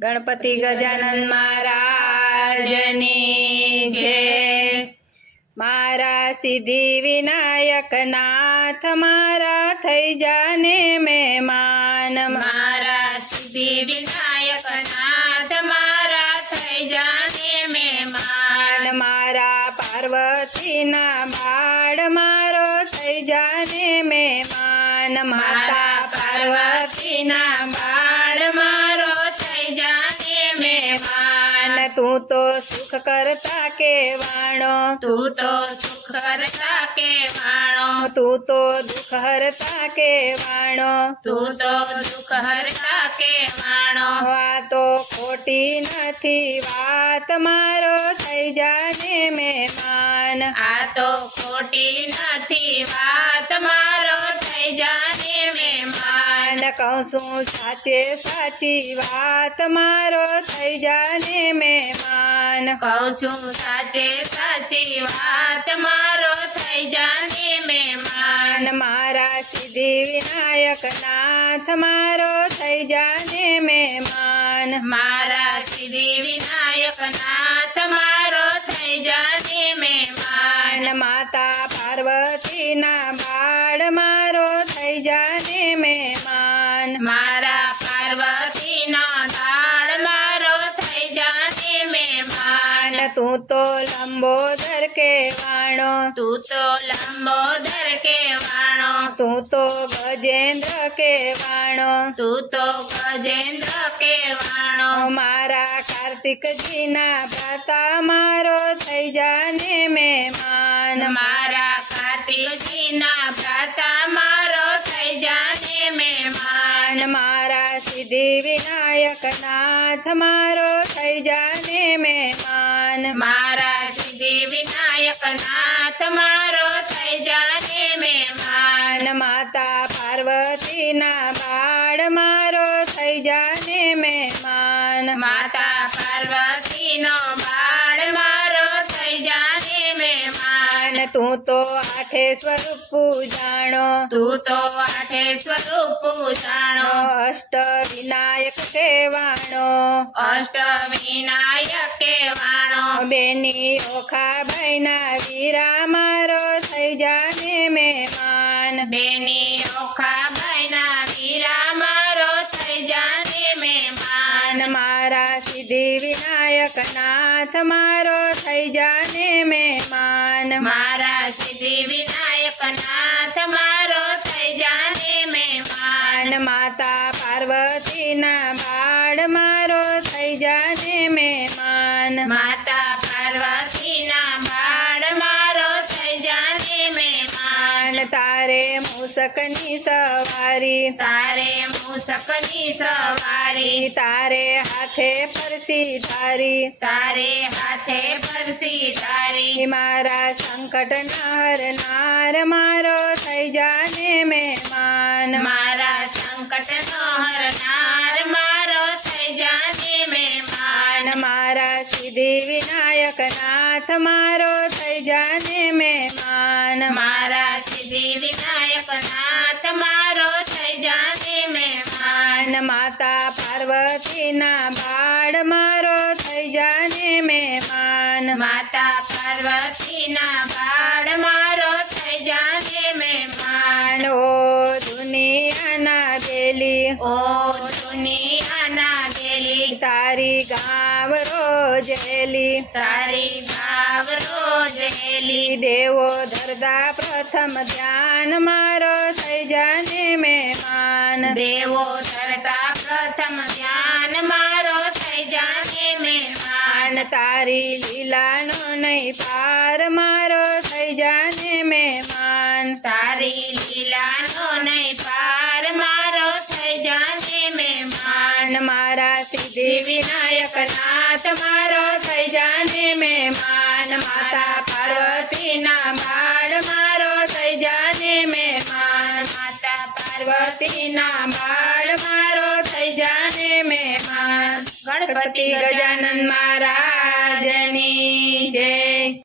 ગણપતિ ગજાનંદ મહારાજની જય. મારા સિદ્ધિ વિનાયક નાથ મારા થઈ જાને મહેમાન. મારા સિદ્ધિ વિનાયક નાથ મારા થઈ જાને મહેમાન. મારા પાર્વતીના બાળ મારો થઈ જાને મહેમાન. મારા તું તો સુખ કરતા કેવાણો તું તો સુખ કરતા કે વાણો? તું તો દુઃખ હરતા કેવાણો તું તો દુઃખ હરતા કે વાણો? આ તો ખોટી નથી વાત મારો થઈ જાને મહેમાન આ તો ખોટી નથી વાત મારો મહેમાન કહું છું સાચે સાચી વાત મારો થઈ જાને મહેમાન કહું છું સાચે સાચી વાત મારો થઈ જાને મહેમાન મારા સિદ્ધિ વિનાયક નાથ મારો થઈ જાને મહેમાન મારા સિદ્ધિ વિનાયક નાથ મારો થઈ જાને મહેમાન માતા પાર્વતીના બાળ મારો થઈ જાને તું તો લંબોદર કેવાણો તું તો લંબોદર કે વાણો તું તો ગજેન્દ્ર કેવાણો તું તો ગજેન્દ્ર કે વાણો મારા કાર્તિકજીના ભ્રાતા મારો થઈ જાને મહેમાન. મારા કાર્તિકજીના મારા સિદ્ધિ વિનાયક નાથ મારો થઈ જાને મહેમાન. મારા સિદ્ધિ વિનાયક નાથ મારો થઈ જાને મહેમાન. માતા પાર્વતીના બાળ મારો થઈ જાને મહેમાન. માતા પાર્વતીનો બાળ. મારો થઈ જાને મહેમાન. તું તો આઠે સ્વરૂપ પૂજાણો. તું તો આઠે સ્વરૂપ જાણો અષ્ટ વિનાયક કેવાણો અષ્ટ વિનાયક કેવાણો બેની ઓખા ભાઈના વીરા મારો થઈ જાને મહેમાન. બેની ઓખા ભાઈના વીરા મારો થઈ જાને મહેમાન. મારા સિદ્ધિ વિનાયક નાથ મારો થઈ જાને મહેમાન. મારા સિદ્ધિ વિનાયક નાથ મારો થઈ જાને મહેમાન. માતા પાર્વતીના બાળ મારો થઈ જાને મહેમાન. માતા મૂસકની સવારી તારે મૂસકની સવારી તારે હાથે પરસી ધારી તારે હાથે પરસી તારી મારા સંકટ હરનાર મારો થઈ જાને મહેમાન મારા સંકટ નો હરનાર મારો થઈ જાને મહેમાન મારા સિદ્ધિ વિનાયક નાથ મારો થઈ જાને મહેમાન મારા સિદ્ધિ વિનાયક પાર્વતીના બાળ મારો થઈ જાને મહેમાન માતા પાર્વતીના બાળ મારો થઈ જાને મહેમાન ઓ દુનિયાના બેલી ઓ દુનિયાના બેલી તારી ગાવ રોજેલી તારી ભાવ રોજ હેલી દેવો ધરદા પ્રથમ ધ્યાન મારો થઈ જાને મહેમાન દેવો ધરતા પ્રથમ ધ્યાન તારી લીલાનો નહીં પાર મારો થઈ જાને મહેમાન તારી લીલાનો નહીં પાર મારો થઈ જાને મહેમાન મારા સિદ્ધિ વિનાયક નાથ મારો થઈ જાને મહેમાન માતા પાર્વતીના બાળ મારો થઈ જાને મહેમાન માતા પાર્વતીના બાળ મારો થઈ જાને મહેમાન ગણપતિ ગજાનન भजनी जय